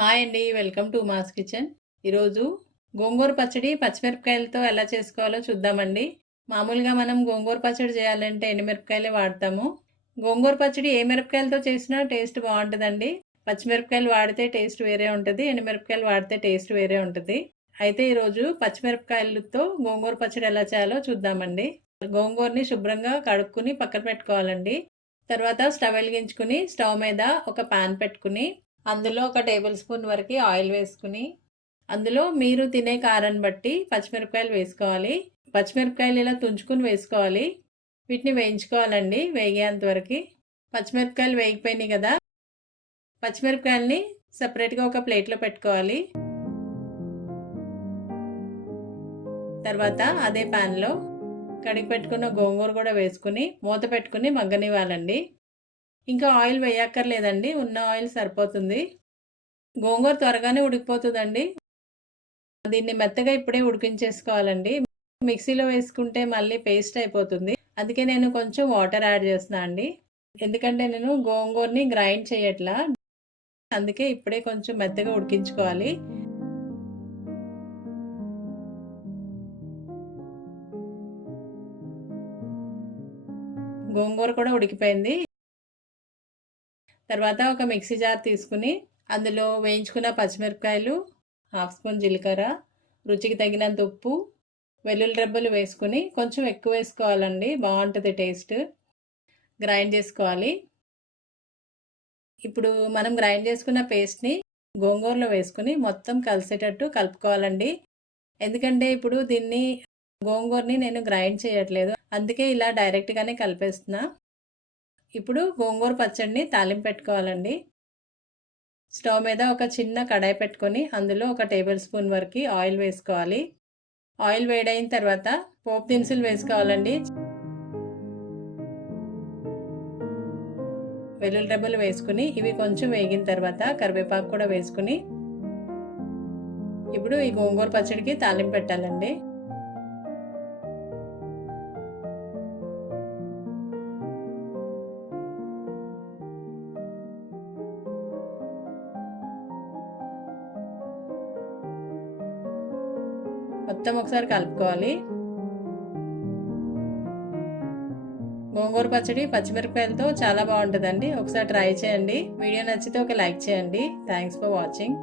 Hi అండి welcome to mass kitchen. ఈరోజు గోంగూర పచ్చడి పచ్చిమిరపకాయలతో ఎలా చేసుకోవాలో చూద్దామండి. మామూలుగా మనం గోంగూర పచ్చడి చేయాలంటే ఎండుమిరపకాయలే వాడతాము. గోంగూర పచ్చడి ఏ మిరపకాయలతో చేసినా టేస్ట్ బాగుంటుందండి. పచ్చిమిరపకాయలు వాడితే టేస్ట్ వేరే ఉంటుంది ఎండుమిరపకాయలు వాడితే టేస్ట్ వేరే ఉంటుంది. అయితే ఈరోజు పచ్చిమిరపకాయలతో గోంగూర పచ్చడి ఎలా చేయాలో చూద్దామండి. గోంగూరని శుభ్రంగా కడుక్కుని పక్కన పెట్టుకోవాలండి. తర్వాత స్టవ్ వెలిగించుకుని స్టవ్ మీద ఒక పాన్ పెట్టుకుని అందులో ఒక టేబుల్ స్పూన్ వరకు ఆయిల్ వేసుకుని అందులో మీరు తినే కారాన్ని బట్టి పచ్చిమిరపకాయలు వేసుకోవాలి. పచ్చిమిరపకాయలు ఇలా తుంచుకుని వేసుకోవాలి. వీటిని వేయించుకోవాలండి వేగేంత వరకు. పచ్చిమిరపకాయలు వేగిపోయినాయి కదా. పచ్చిమిరపకాయలని సపరేట్గా ఒక ప్లేట్లో పెట్టుకోవాలి. తర్వాత అదే ప్యాన్లో కడిగి పెట్టుకున్న గోంగూర కూడా వేసుకుని మూత పెట్టుకుని మగ్గనివ్వాలండి. ఇంకా ఆయిల్ వేయక్కర్లేదండి ఉన్న ఆయిల్ సరిపోతుంది. గోంగూర త్వరగానే ఉడికిపోతుందండి. దీన్ని మెత్తగా ఇప్పుడే ఉడికించేసుకోవాలండి. మిక్సీలో వేసుకుంటే మళ్ళీ పేస్ట్ అయిపోతుంది. అందుకే నేను కొంచెం వాటర్ యాడ్ చేస్తున్నా అండి. ఎందుకంటే నేను గోంగూరని గ్రైండ్ చేయట్లా. అందుకే ఇప్పుడే కొంచెం మెత్తగా ఉడికించుకోవాలి. గోంగూర కూడా ఉడికిపోయింది. తర్వాత ఒక మిక్సీ జార్ తీసుకుని అందులో వేయించుకున్న పచ్చిమిరపకాయలు హాఫ్ స్పూన్ జీలకర్ర రుచికి తగినంత ఉప్పు వెల్లుల్లి రెబ్బలు వేసుకుని కొంచెం ఎక్కువ వేసుకోవాలండి. బాగుంటుంది టేస్ట్. గ్రైండ్ చేసుకోవాలి. ఇప్పుడు మనం గ్రైండ్ చేసుకున్న పేస్ట్ని గోంగూరలో వేసుకుని మొత్తం కలిసేటట్టు కలుపుకోవాలండి. ఎందుకంటే ఇప్పుడు దీన్ని గోంగూరని నేను గ్రైండ్ చేయట్లేదు. అందుకే ఇలా డైరెక్ట్గానే కలిపేస్తున్నా. ఇప్పుడు గోంగూర పచ్చడిని తాలింపు పెట్టుకోవాలండి. స్టవ్ మీద ఒక చిన్న కడాయి పెట్టుకొని అందులో ఒక టేబుల్ స్పూన్ వరకు ఆయిల్ వేసుకోవాలి. ఆయిల్ వేడైన తర్వాత పోపు దినుసులు వేసుకోవాలండి. వెల్లుల్లి డబ్బులు వేసుకుని ఇవి కొంచెం వేగిన తర్వాత కరివేపాకు కూడా వేసుకుని ఇప్పుడు ఈ గోంగూర పచ్చడికి తాలింపు పెట్టాలండి. మొత్తం ఒకసారి కలుపుకోవాలి. గోంగూర పచ్చడి పచ్చిమిరపకాయలతో చాలా బాగుంటుందండి. ఒకసారి ట్రై చేయండి. వీడియో నచ్చితే ఒక లైక్ చేయండి. Thanks for watching